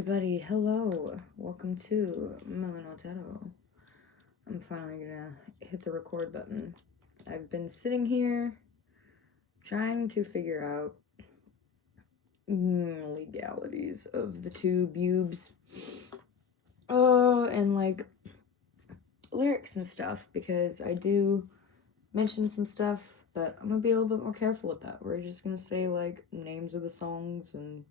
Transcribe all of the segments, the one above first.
everybody, hello, welcome to Melinoë. I'm finally gonna hit the record button. I've been sitting here trying to figure out legalities of the two bubes and like lyrics and stuff, because I do mention some stuff, but I'm gonna be a little bit more careful with that. We're just gonna say like names of the songs and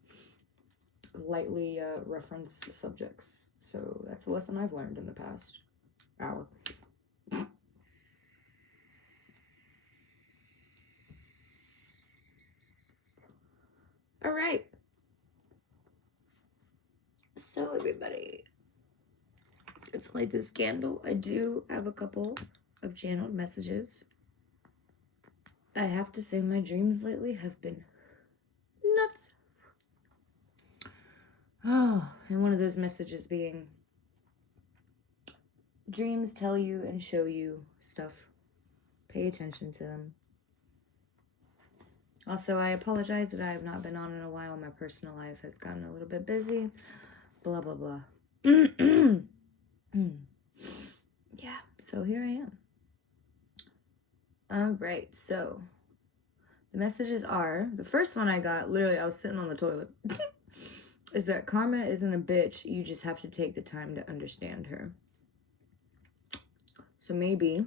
lightly reference subjects. So that's a lesson I've learned in the past hour. All right. So everybody, let's light this candle. I do have a couple of channeled messages. I have to say my dreams lately have been nuts. Oh, and one of those messages being, dreams tell you and show you stuff. Pay attention to them. Also, I apologize that I have not been on in a while. My personal life has gotten a little bit busy. Blah, blah, blah. Yeah, so here I am. All right, so the messages are, the first one I got, literally I was sitting on the toilet, is that karma isn't a bitch, you just have to take the time to understand her. So maybe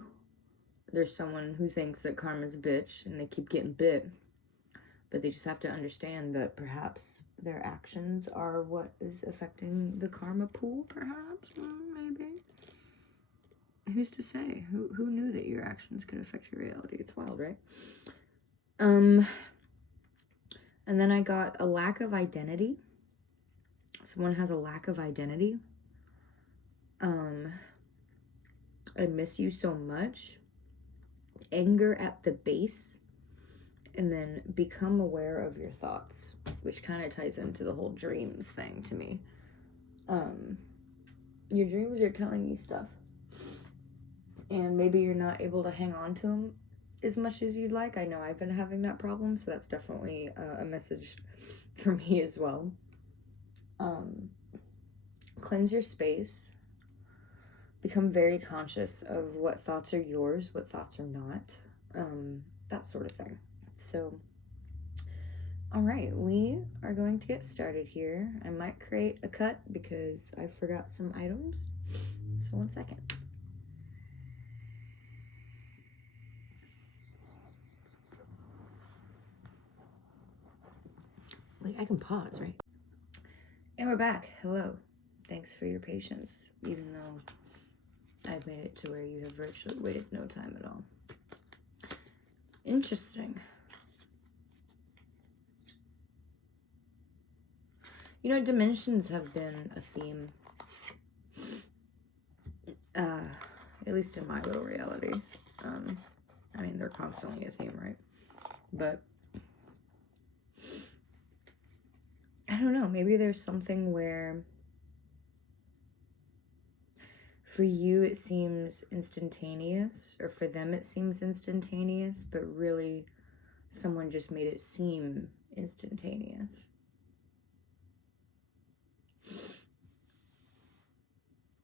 there's someone who thinks that karma's a bitch and they keep getting bit, but they just have to understand that perhaps their actions are what is affecting the karma pool, perhaps, maybe. Who's to say? Who knew that your actions could affect your reality? It's wild, right? And then I got a lack of identity. Someone has a lack of identity. I miss you so much. Anger at the base. And then become aware of your thoughts, which kind of ties into the whole dreams thing to me. Your dreams are telling you stuff. And maybe you're not able to hang on to them as much as you'd like. I know I've been having that problem, so that's definitely a message for me as well. Cleanse your space. Become very conscious of what thoughts are yours, what thoughts are not. That sort of thing. So, all right, we are going to get started here. I might create a cut because I forgot some items. So 1 second. Wait, I can pause, right? And we're back. Hello. Thanks for your patience, even though I've made it to where you have virtually waited no time at all. Interesting. You know, dimensions have been a theme. At least in my little reality. I mean, they're constantly a theme, right? But I don't know, maybe there's something where for you it seems instantaneous, or for them it seems instantaneous, but really someone just made it seem instantaneous.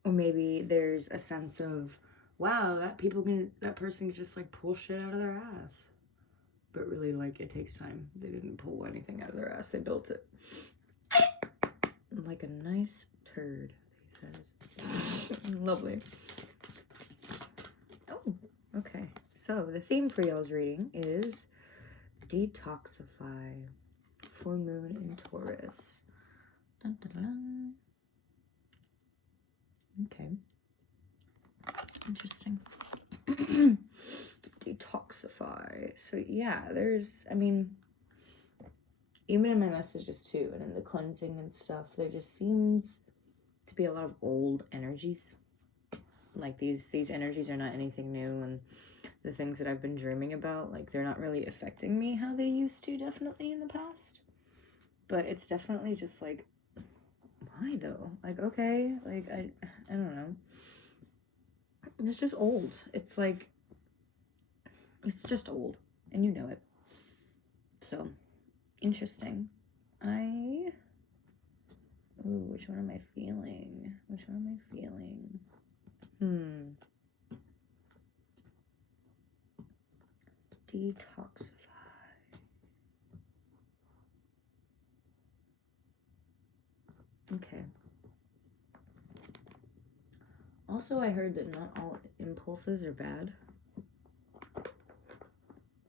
Or maybe there's a sense of, wow, that person can just like pull shit out of their ass. But really, like, it takes time. They didn't pull anything out of their ass. They built it. Like a nice turd, he says. Lovely. Oh, okay. So, the theme for y'all's reading is Detoxify. Full moon in Taurus. Dun, dun, dun. Okay. Interesting. Detoxify. So yeah, I mean, even in my messages too, and in the cleansing and stuff, there just seems to be a lot of old energies. Like these energies are not anything new, and the things that I've been dreaming about, like, they're not really affecting me how they used to, definitely in the past. But it's definitely just like, why though? Like, okay, like, I don't know. It's just old. It's like, it's just old, and you know it. So, interesting. I Ooh, which one am I feeling? Which one am I feeling? Detoxify. Okay. Also, I heard that not all impulses are bad.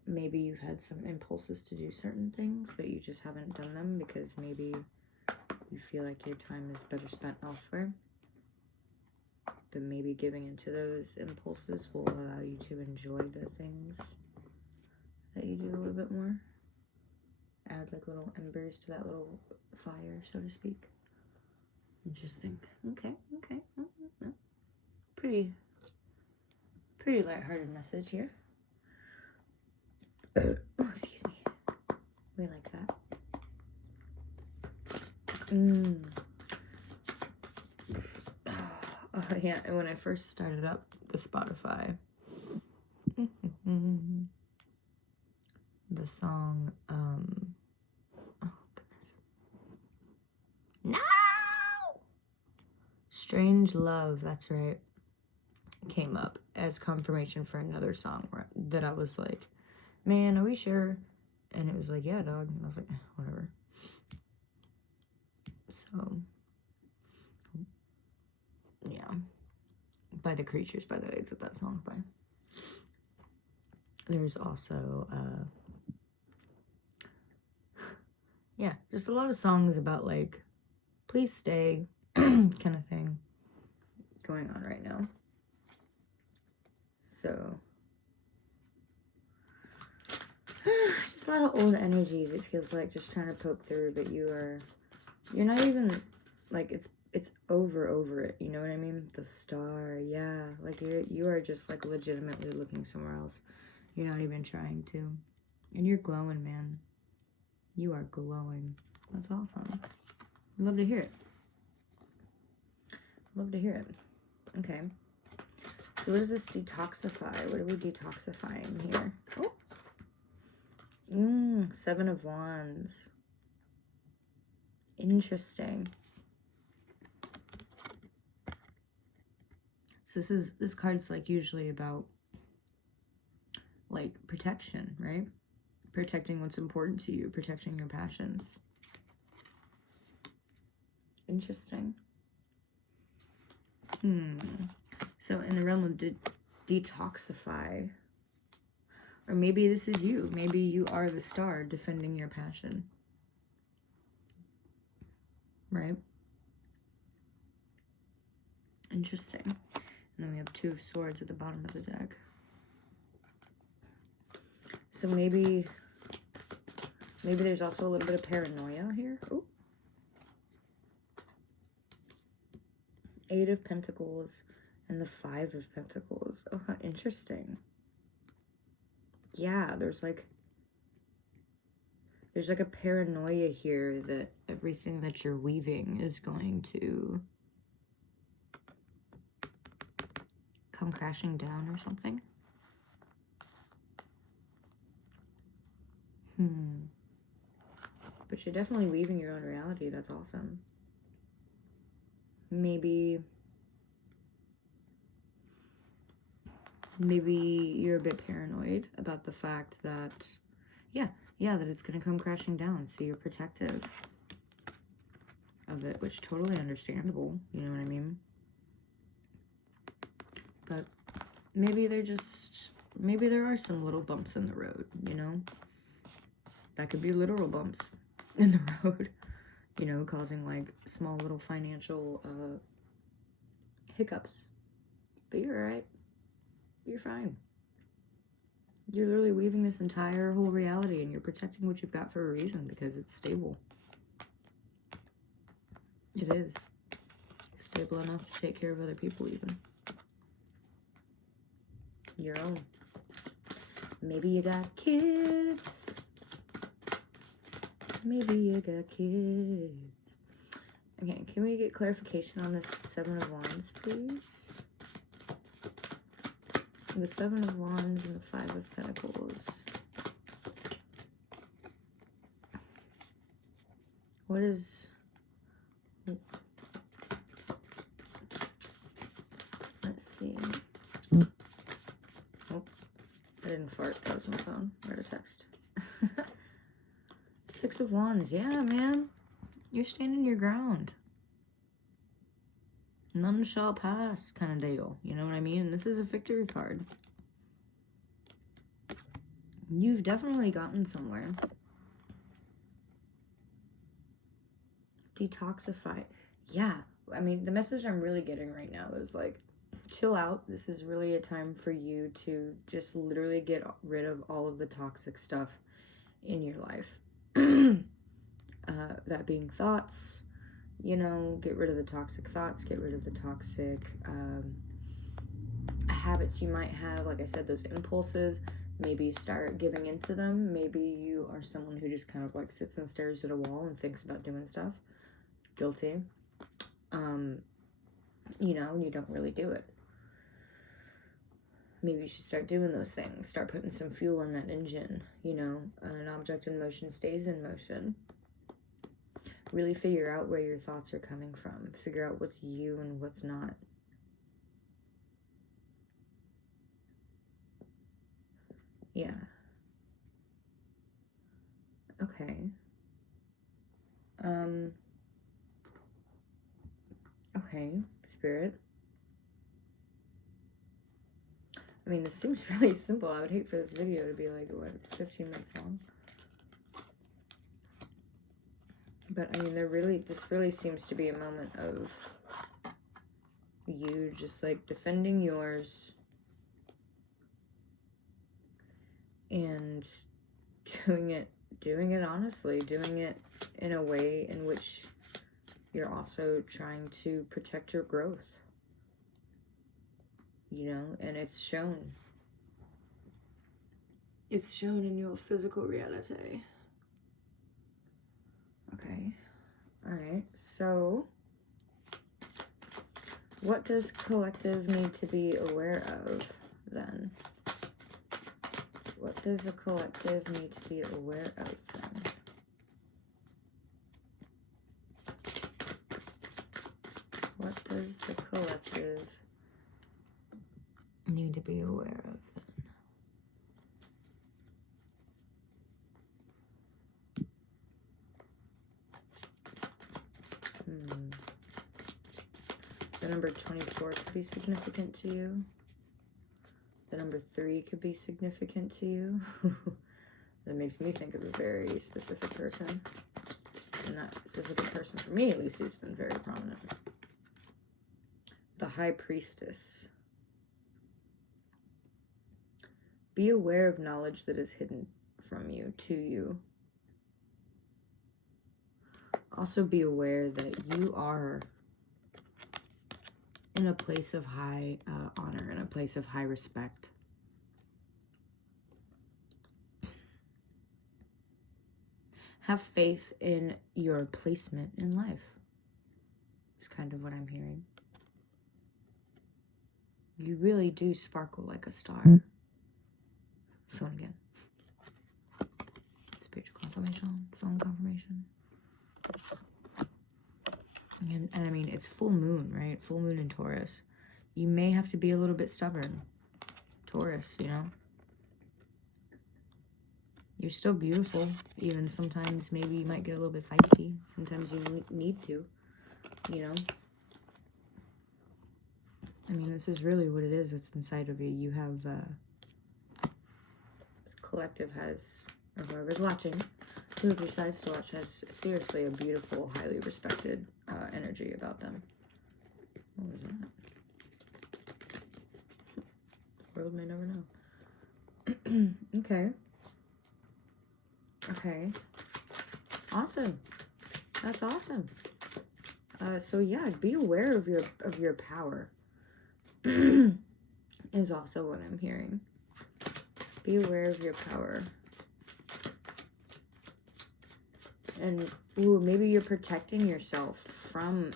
Maybe you've had some impulses to do certain things, but you just haven't done them because maybe you feel like your time is better spent elsewhere. But maybe giving into those impulses will allow you to enjoy the things that you do a little bit more. Add like little embers to that little fire, so to speak. Interesting. Okay. Pretty lighthearted message here. Oh, excuse me. We like that. Oh, yeah, and when I first started up the Spotify, the song, oh, goodness. No! Strange Love, that's right, came up as confirmation for another song that I was like, man, are we sure? And it was like, yeah, dog. And I was like, whatever. So, yeah. By The Creatures, by the way, that song's by. There's also, yeah, just a lot of songs about, like, please stay kind of thing going on right now. So, just a lot of old energies, it feels like, just trying to poke through, but you're not even, like, it's over it, you know what I mean? The star, yeah, like, you are just, like, legitimately looking somewhere else. You're not even trying to, and you're glowing, man. You are glowing. That's awesome. Love to hear it. Love to hear it. Okay. So what is this detoxify? What are we detoxifying here? Oh. Seven of Wands. Interesting. So this card's like usually about like protection, right? Protecting what's important to you, protecting your passions. Interesting. So in the realm of detoxify, or maybe this is you. Maybe you are the star defending your passion. Right? Interesting. And then we have Two of Swords at the bottom of the deck. So maybe there's also a little bit of paranoia here. Ooh. Eight of Pentacles and the Five of Pentacles. Oh, how interesting. Yeah, there's like a paranoia here that everything that you're weaving is going to come crashing down or something. But you're definitely weaving your own reality. That's awesome. Maybe you're a bit paranoid about the fact that, that it's going to come crashing down. So you're protective of it, which totally understandable. You know what I mean? But maybe there are some little bumps in the road, you know? That could be literal bumps in the road, you know, causing like small little financial hiccups. But you're all right. You're fine. You're literally weaving this entire whole reality, and you're protecting what you've got for a reason, because it's stable. It is. Stable enough to take care of other people even. Your own. Maybe you got kids. Maybe you got kids. Okay, can we get clarification on this Seven of Wands, please? The Seven of Wands and the Five of Pentacles. What Let's see. Oh, I didn't fart. That was my phone. I read a text. 6 of Wands. Yeah, man. You're standing your ground. None shall pass kind of deal. You know what I mean? This is a victory card. You've definitely gotten somewhere. Detoxify. Yeah. I mean, the message I'm really getting right now is like, chill out. This is really a time for you to just literally get rid of all of the toxic stuff in your life. That being thoughts, you know, get rid of the toxic thoughts, get rid of the toxic habits you might have. Like I said, those impulses, maybe start giving into them. Maybe you are someone who just kind of like sits and stares at a wall and thinks about doing stuff. Guilty. You know, and you don't really do it. Maybe you should start doing those things. Start putting some fuel in that engine. You know, an object in motion stays in motion. Really figure out where your thoughts are coming from. Figure out what's you and what's not. Yeah. Okay. Okay, Spirit. I mean, this seems really simple. I would hate for this video to be like, what, 15 minutes long? But I mean, this really seems to be a moment of you just like defending yours and doing it honestly, doing it in a way in which you're also trying to protect your growth, you know, and it's shown in your physical reality. Okay. All right. So what does collective need to be aware of then? What does the collective need to be aware of then? What does the collective need to be aware of then? The number 24 could be significant to you. The number 3 could be significant to you. That makes me think of a very specific person. And that specific person, for me at least, has been very prominent. The High Priestess. Be aware of knowledge that is hidden from you, to you. Also be aware that you are in a place of high honor, in a place of high respect. Have faith in your placement in life. Is kind of what I'm hearing. You really do sparkle like a star. Phone again. Spiritual confirmation. Phone confirmation. And I mean, it's full moon, right? Full moon in Taurus. You may have to be a little bit stubborn. Taurus, you know? You're still beautiful. Even sometimes maybe you might get a little bit feisty. Sometimes you need to, you know? I mean, this is really what it is that's inside of you. You have, this collective has, or whoever's watching, whoever decides to watch has seriously a beautiful, highly respected energy about them. What was that? The world may never know. Okay. Okay. Awesome. That's awesome. So yeah, be aware of your power. Is also what I'm hearing. Be aware of your power. And ooh, maybe you're protecting yourself from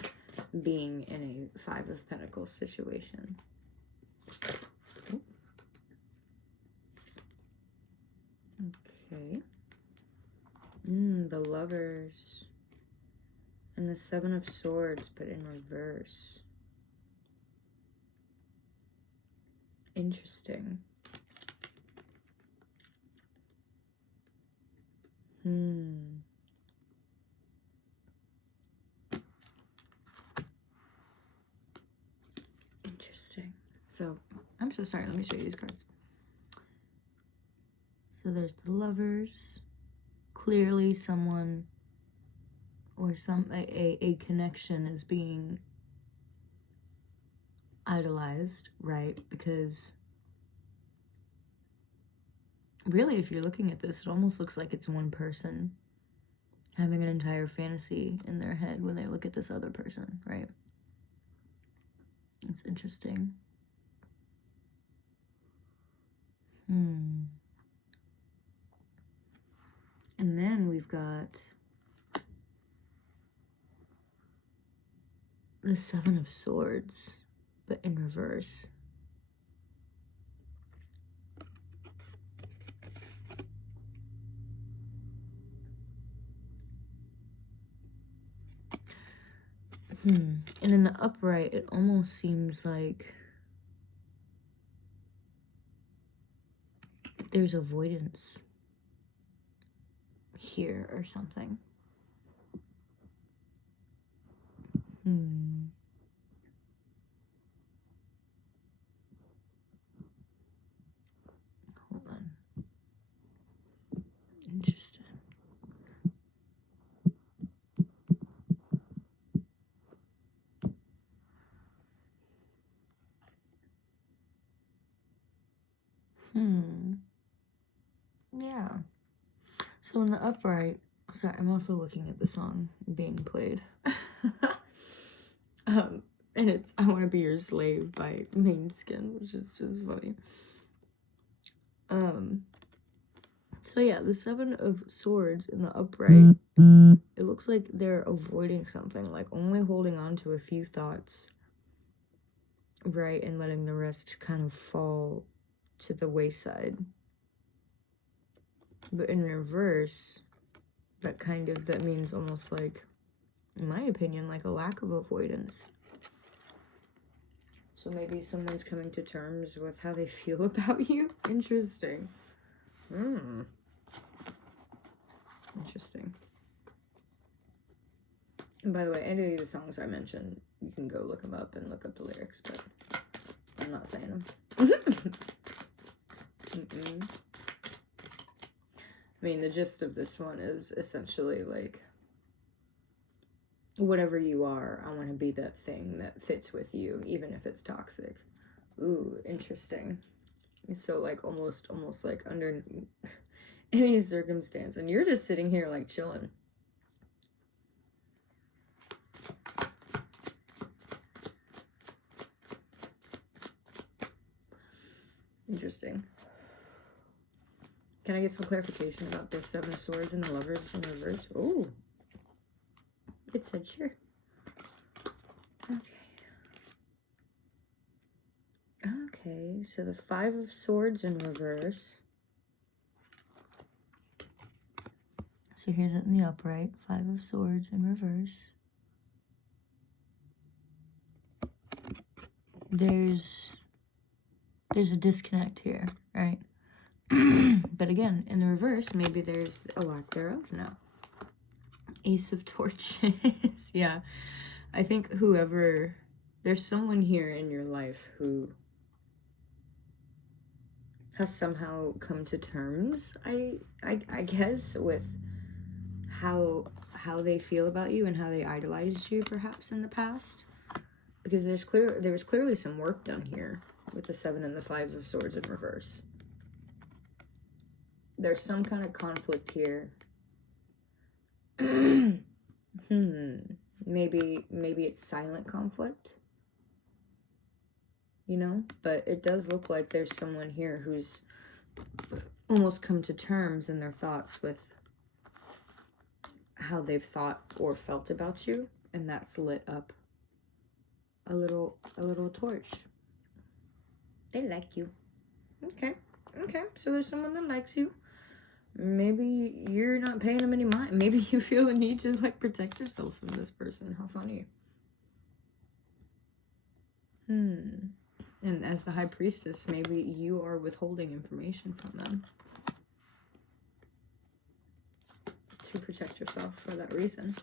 being in a 5 of Pentacles situation. Okay. The Lovers. And the Seven of Swords, but in reverse. Interesting. Interesting. So, I'm so sorry. Let me show you these cards. So there's the Lovers. Clearly someone or a connection is being idolized, right? Because really, if you're looking at this, it almost looks like it's one person having an entire fantasy in their head when they look at this other person, right? It's interesting. And then we've got the Seven of Swords, but in reverse. And in the upright, it almost seems like there's avoidance here or something. Hold on. Interesting. Yeah. So in the upright, sorry, I'm also looking at the song being played. And it's I Want to Be Your Slave by Mainskin, which is just funny. So yeah, the Seven of Swords in the upright, it looks like they're avoiding something, like only holding on to a few thoughts, right, and letting the rest kind of fall to the wayside. But in reverse, that means almost like, in my opinion, like a lack of avoidance. So maybe someone's coming to terms with how they feel about you. Interesting. Interesting. And by the way, any of the songs I mentioned, you can go look them up and look up the lyrics, but I'm not saying them. I mean, the gist of this one is essentially like, whatever you are, I want to be that thing that fits with you, even if it's toxic. Ooh, interesting. So like almost like under any circumstance, and you're just sitting here like chilling. Interesting. Can I get some clarification about this Seven of Swords and the Lovers in reverse? Oh, it said sure. Okay, so the Five of Swords in reverse. So here's it in the upright. Five of Swords in reverse. There's a disconnect here, right? But again, in the reverse, maybe there's a lack thereof now. Ace of Torches. Yeah. I think there's someone here in your life who has somehow come to terms, I guess, with how they feel about you and how they idolized you perhaps in the past. Because there was clearly some work done here with the Seven and the Five of Swords in reverse. There's some kind of conflict here. Maybe it's silent conflict. You know? But it does look like there's someone here who's almost come to terms in their thoughts with how they've thought or felt about you, and that's lit up a little torch. They like you. Okay, so there's someone that likes you. Maybe you're not paying them any mind. Maybe you feel the need to, like, protect yourself from this person. How funny. And as the High Priestess, maybe you are withholding information from them to protect yourself for that reason.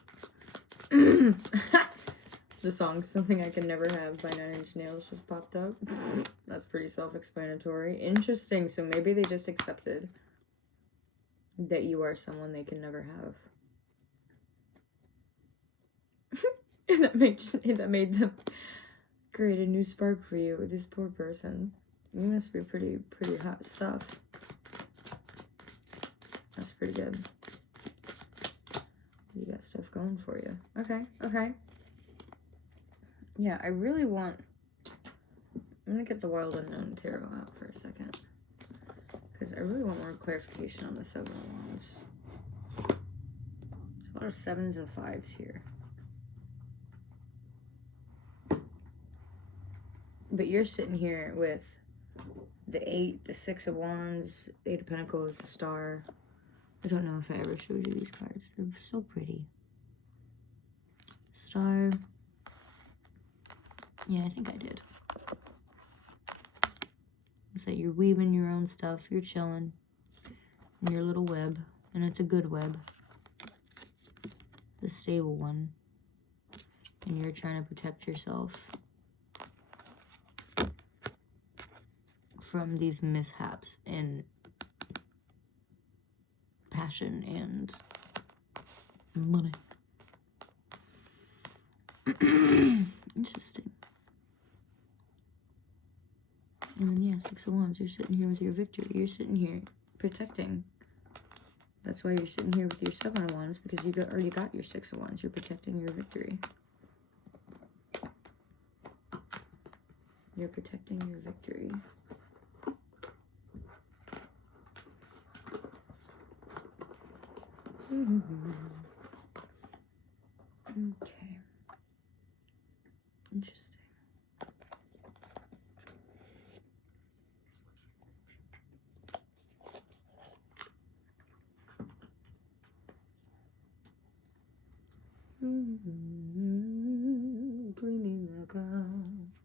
The song Something I Can Never Have by 9 Inch Nails just popped up. That's pretty self-explanatory. Interesting. So maybe they just accepted that you are someone they can never have. And that made them create a new spark for you. This poor person. You must be pretty hot stuff. That's pretty good. You got stuff going for you. Okay. Yeah, I really want... I'm going to get the Wild Unknown Tarot out for a second. Because I really want more clarification on the 7 of Wands. There's a lot of 7s and 5s here. But you're sitting here with the 8, the 6 of Wands, 8 of Pentacles, the Star. I don't know if I ever showed you these cards. They're so pretty. Star. Yeah, I think I did. So you're weaving your own stuff. You're chilling in your little web. And it's a good web. The stable one. And you're trying to protect yourself from these mishaps in passion and money. Interesting. And then, yeah, 6 of Wands. You're sitting here with your victory. You're sitting here protecting. That's why you're sitting here with your 7 of Wands, because you already got your 6 of Wands. You're protecting your victory. You're protecting your victory. Okay. Interesting. Gleaming the clouds.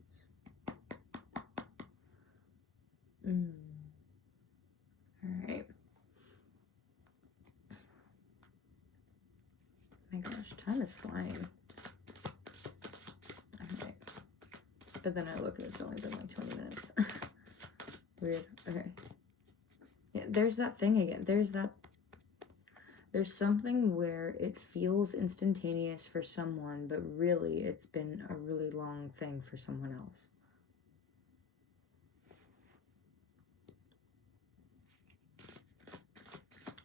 Alright. My gosh, time is flying. Alright. But then I look and it's only been like 20 minutes. Weird. Okay. Yeah, there's that thing again. There's something where it feels instantaneous for someone, but really it's been a really long thing for someone else.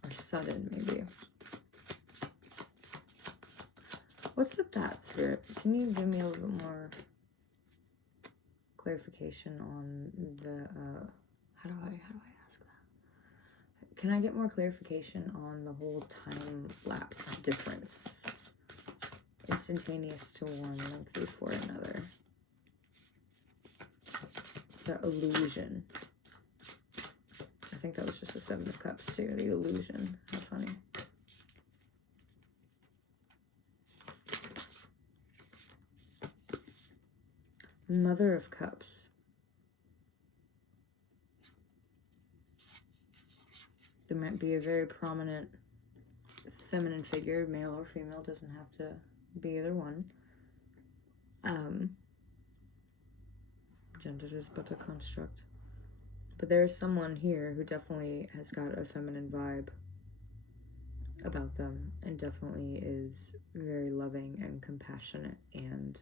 Or sudden, maybe. What's with that, Spirit? Can you give me a little bit more clarification on the, how do I ask that? Can I get more clarification on the whole time lapse difference? Instantaneous to one, lengthy for another. The illusion. I think that was just the 7 of Cups too, the illusion. How funny. Mother of Cups. There might be a very prominent feminine figure, male or female, doesn't have to be either one. Gender is but a construct. But there is someone here who definitely has got a feminine vibe about them and definitely is very loving and compassionate and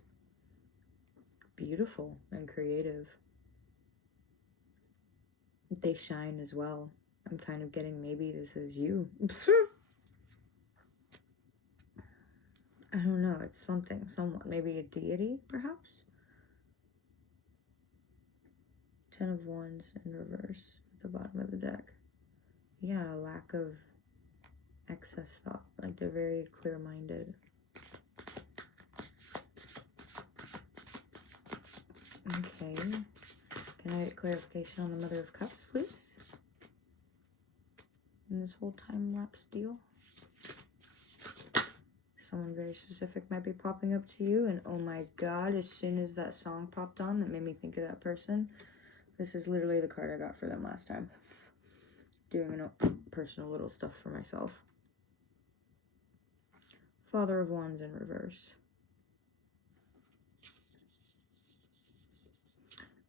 beautiful and creative. They shine as well. I'm kind of getting maybe this is you. I don't know. It's something, someone, maybe a deity, perhaps? 10 of Wands in reverse at the bottom of the deck. Yeah, a lack of excess thought. Like they're very clear-minded. Okay. Can I get clarification on the Mother of Cups, please? in this whole time lapse deal. Someone very specific might be popping up to you, and oh my god, as soon as that song popped on that made me think of that person, this is literally the card I got for them last time. Doing personal little stuff for myself. Father of Wands in reverse.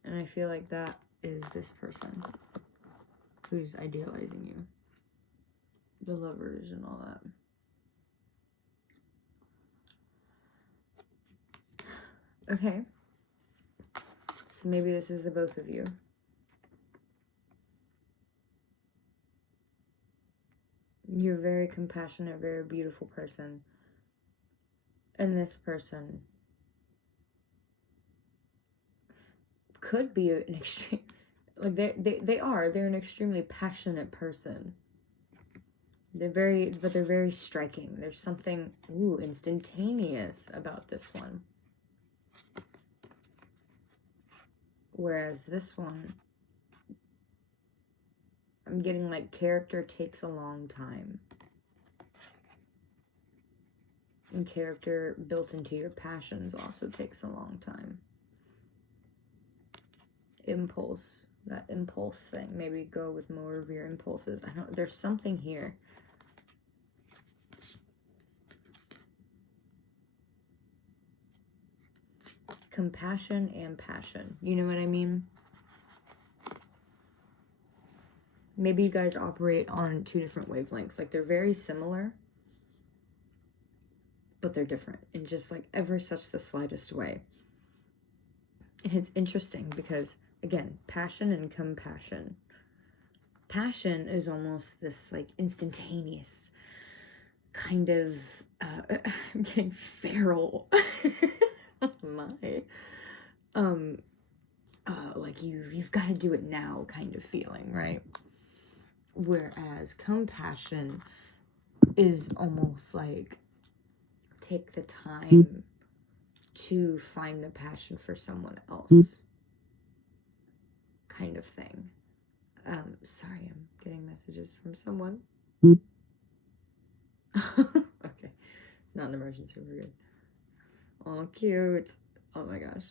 And I feel like that is this person who's idealizing you. The lovers and all that. Okay. So maybe this is the both of you. You're a very compassionate, very beautiful person. And this person could be an extreme, like they're an extremely passionate person. They're very striking. There's something, instantaneous about this one. Whereas this one, I'm getting like character takes a long time. And character built into your passions also takes a long time. Impulse, that impulse thing. Maybe go with more of your impulses. There's something here. Compassion and passion. You know what I mean? Maybe you guys operate on two different wavelengths. Like they're very similar, but they're different in just like ever such the slightest way. And it's interesting because, again, passion and compassion. Passion is almost this like instantaneous kind of, I'm getting feral. My. Like you've got to do it now kind of feeling, right? Whereas compassion is almost like take the time to find the passion for someone else kind of thing. Sorry, I'm getting messages from someone. Okay, it's not an emergency, we're good. Oh, cute. Oh my gosh.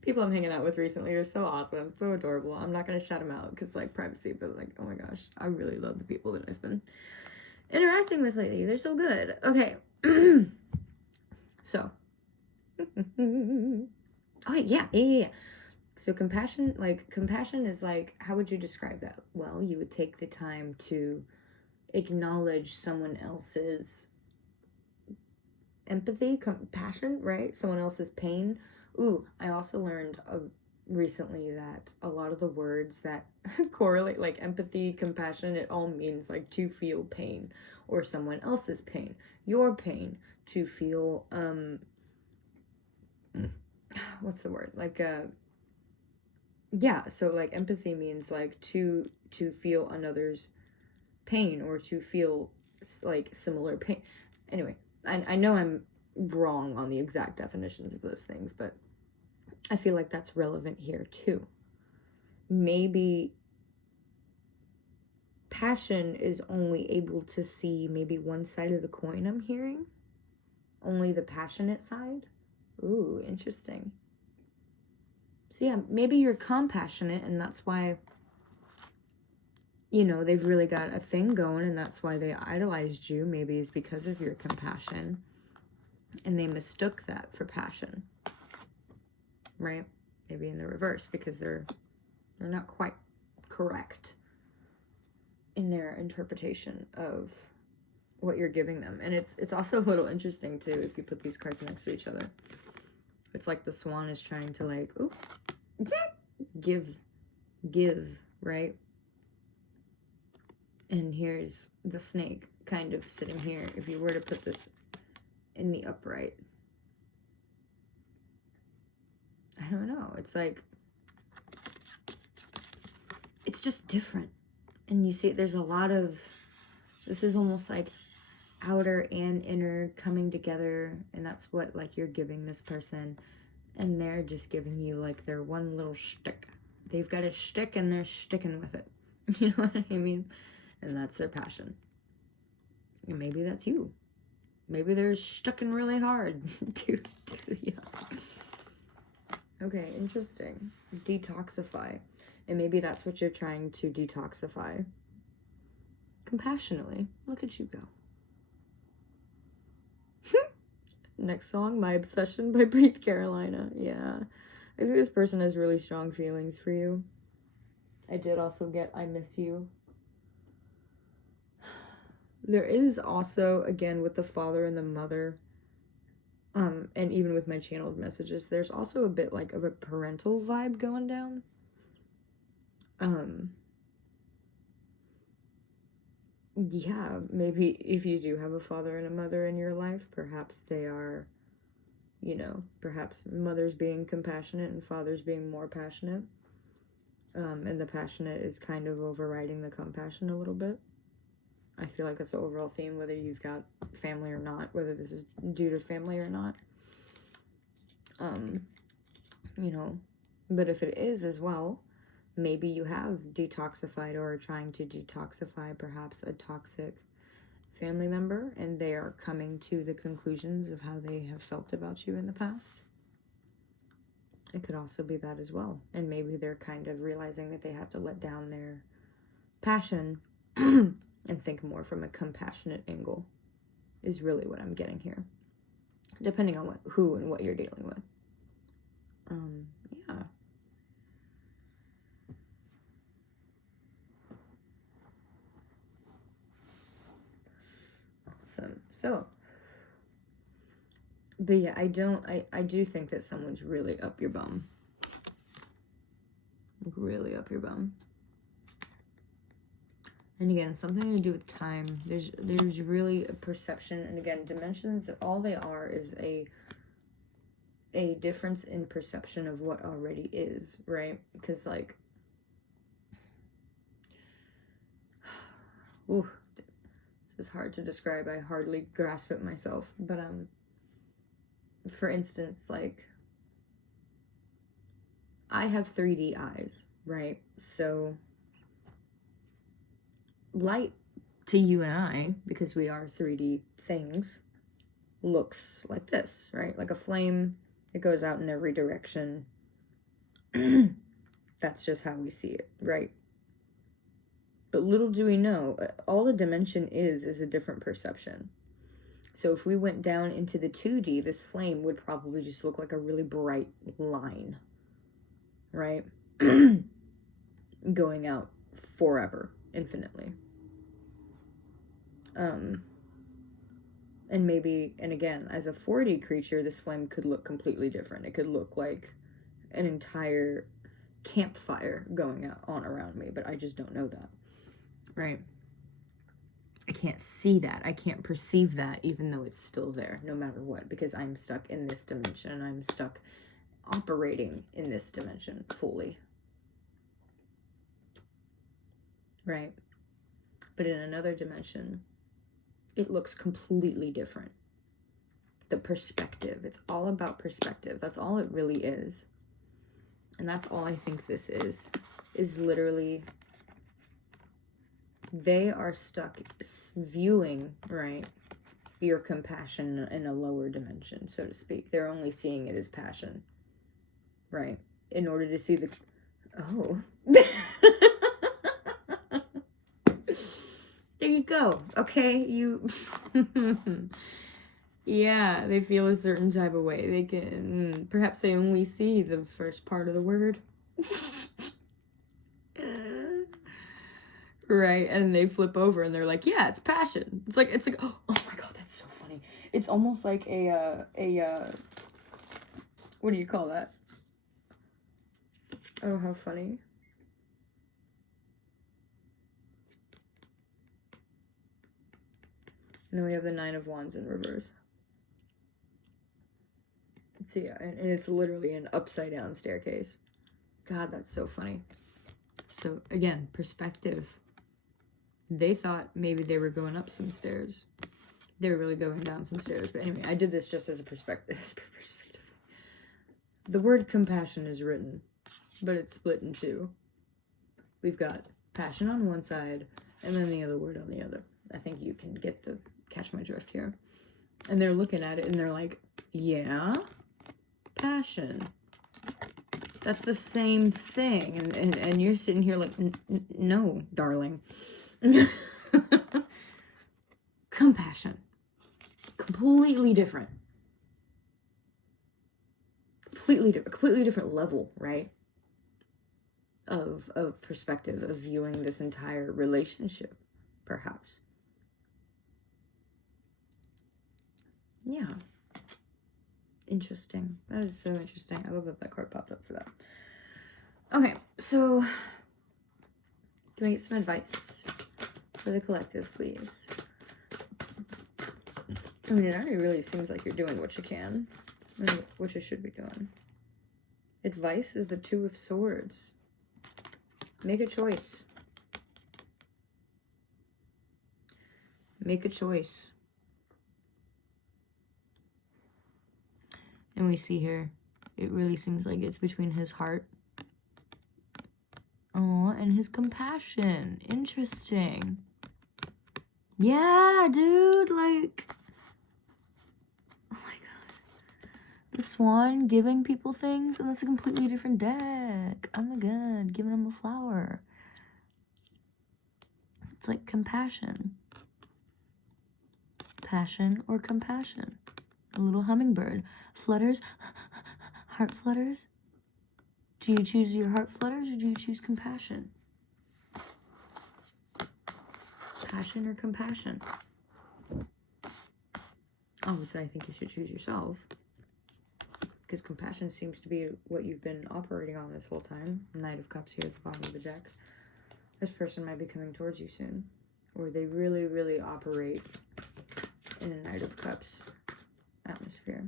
People I'm hanging out with recently are so awesome, so adorable. I'm not going to shout them out because, like, privacy, but, like, oh my gosh. I really love the people that I've been interacting with lately. They're so good. Okay. So. Okay, yeah. So compassion is like, how would you describe that? Well, you would take the time to acknowledge someone else's empathy, compassion, right? Someone else's pain. Ooh, I also learned recently that a lot of the words that correlate, like empathy, compassion, it all means like to feel pain or someone else's pain, your pain, to feel, what's the word? Like, yeah, so like empathy means like to feel another's pain or to feel like similar pain. Anyway, I know I'm wrong on the exact definitions of those things, but I feel like that's relevant here too. Maybe passion is only able to see maybe one side of the coin I'm hearing. Only the passionate side. Ooh, interesting. So yeah, maybe you're compassionate and that's why, you know, they've really got a thing going and that's why they idolized you. Maybe it's because of your compassion and they mistook that for passion, right? Maybe in the reverse because they're not quite correct in their interpretation of what you're giving them. And it's also a little interesting too if you put these cards next to each other. It's like the swan is trying to like, ooh, give, right? And here's the snake kind of sitting here. If you were to put this in the upright, I don't know. It's like, it's just different. And you see, there's a lot of, this is almost like outer and inner coming together. And that's what like you're giving this person. And they're just giving you like their one little shtick. They've got a shtick and they're sticking with it. You know what I mean? and that's their passion. And maybe that's you. Maybe they're stuck in really hard to yeah. Okay, interesting. Detoxify. And maybe that's what you're trying to detoxify. Compassionately. Look at you go. Next song, My Obsession by Breathe Carolina. Yeah. I think this person has really strong feelings for you. I did also get I Miss You. There is also, again, with the father and the mother, and even with my channeled messages, there's also a bit like of a parental vibe going down. Yeah, maybe if you do have a father and a mother in your life, perhaps they are, you know, perhaps mother's being compassionate and father's being more passionate. And the passionate is kind of overriding the compassion a little bit. I feel like that's the overall theme, whether you've got family or not, whether this is due to family or not. You know, but if it is as well, maybe you have detoxified or are trying to detoxify perhaps a toxic family member, and they are coming to the conclusions of how they have felt about you in the past. It could also be that as well. And maybe they're kind of realizing that they have to let down their passion and think more from a compassionate angle is really what I'm getting here. Depending on who and what you're dealing with. Yeah. Awesome. So, but yeah, I do think that someone's really up your bum. Really up your bum. And again, something to do with time. There's really a perception, and again, dimensions, all they are is a difference in perception of what already is, right? Because like, ooh, this is hard to describe. I hardly grasp it myself. But for instance, like, I have 3D eyes, right? So light to you and I, because we are 3D things, looks like this, right? Like a flame. It goes out in every direction. That's just how we see it, right? But little do we know, all a dimension is a different perception. So if we went down into the 2D, this flame would probably just look like a really bright line, right? Going out forever, infinitely. And maybe, and again, as a 4D creature, this flame could look completely different. It could look like an entire campfire going on around me, but I just don't know that, right? I can't see that. I can't perceive that, even though it's still there, no matter what, because I'm stuck in this dimension, and I'm stuck operating in this dimension fully, right? But in another dimension, it looks completely different. The perspective. It's all about perspective. That's all it really is. And that's all I think this is literally, they are stuck viewing, right, your compassion in a lower dimension, so to speak. They're only seeing it as passion, right? In order to see the, oh. There you go. Okay, you yeah, they feel a certain type of way. They can, perhaps they only see the first part of the word. Right, and they flip over and they're like, yeah, it's passion. It's like, oh my god, that's so funny. It's almost like a what do you call that? Oh, how funny. And then we have the 9 of Wands in reverse. So yeah, and it's literally an upside down staircase. God, that's so funny. So again, perspective. They thought maybe they were going up some stairs. They were really going down some stairs. But anyway, I did this just as a perspective. The word compassion is written, but it's split in two. We've got passion on one side and then the other word on the other. I think you can catch my drift here. And they're looking at it and they're like, yeah, passion. That's the same thing. And you're sitting here like, no, darling. Compassion. Completely different. Completely different level, right? Of perspective, of viewing this entire relationship, perhaps. Yeah. Interesting. That is so interesting. I love that card popped up for that. Okay, so can we get some advice for the collective, please? I mean, it already really seems like you're doing what you can. And what you should be doing. Advice is the Two of Swords. Make a choice. Make a choice. And we see here, it really seems like it's between his heart. Oh, and his compassion. Interesting. Yeah, dude, like... Oh my god. The swan giving people things, and that's a completely different deck. Oh my god, giving him a flower. It's like compassion. Passion or compassion. A little hummingbird. Flutters. Heart flutters. Do you choose your heart flutters or do you choose compassion? Passion or compassion? Obviously, I think you should choose yourself. Because compassion seems to be what you've been operating on this whole time. Knight of Cups here at the bottom of the deck. This person might be coming towards you soon. Or they really, really operate in a Knight of Cups atmosphere.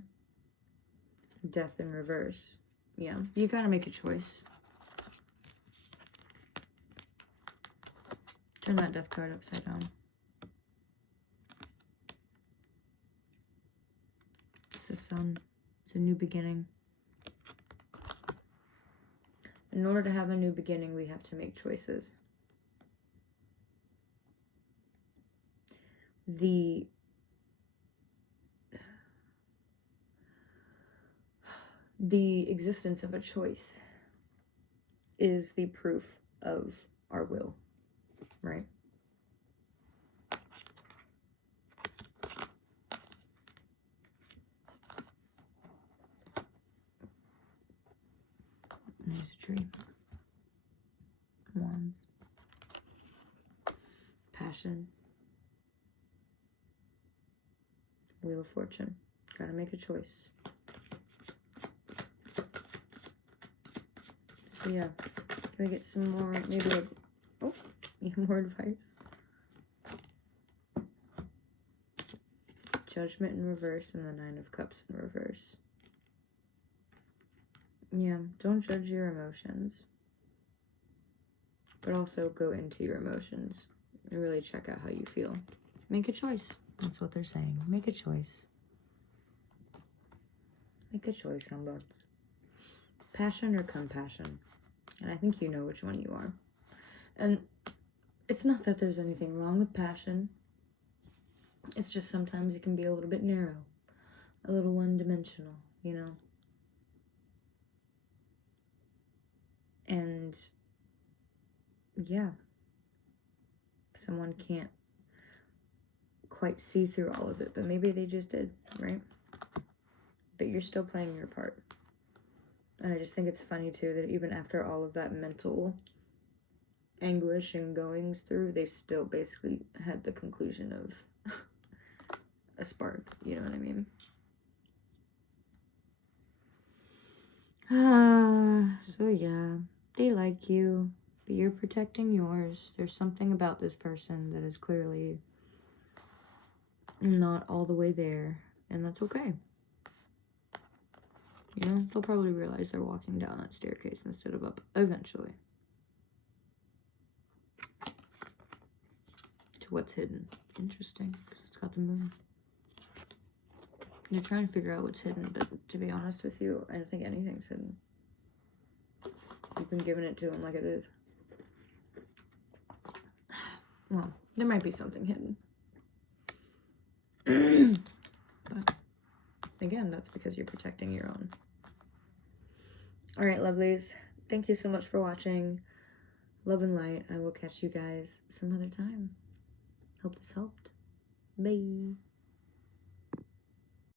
Death in reverse. Yeah, you gotta make a choice. Turn that death card upside down. It's the sun. It's a new beginning. In order to have a new beginning, we have to make choices. The existence of a choice is the proof of our will, right? And there's a tree. Wands. Passion. Wheel of Fortune. Gotta make a choice. So yeah, can we get some more, maybe like, oh, more advice? Judgment in reverse and the Nine of Cups in reverse. Yeah, don't judge your emotions. But also go into your emotions and really check out how you feel. Make a choice. That's what they're saying. Make a choice. Make a choice, Humboldt. Passion or compassion? And I think you know which one you are. And it's not that there's anything wrong with passion. It's just sometimes it can be a little bit narrow. A little one-dimensional, you know? And yeah, someone can't quite see through all of it, but maybe they just did, right? But you're still playing your part. And I just think it's funny too that even after all of that mental anguish and goings through, they still basically had the conclusion of a spark, you know what I mean? So yeah, they like you, but you're protecting yours. There's something about this person that is clearly not all the way there, and that's okay. You know, they'll probably realize they're walking down that staircase instead of up eventually. To what's hidden. Interesting, because it's got the moon. They're trying to figure out what's hidden, but to be honest with you, I don't think anything's hidden. You've been giving it to them like it is. Well, there might be something hidden. But again, that's because you're protecting your own. All right, lovelies. Thank you so much for watching. Love and light. I will catch you guys some other time. Hope this helped. Bye.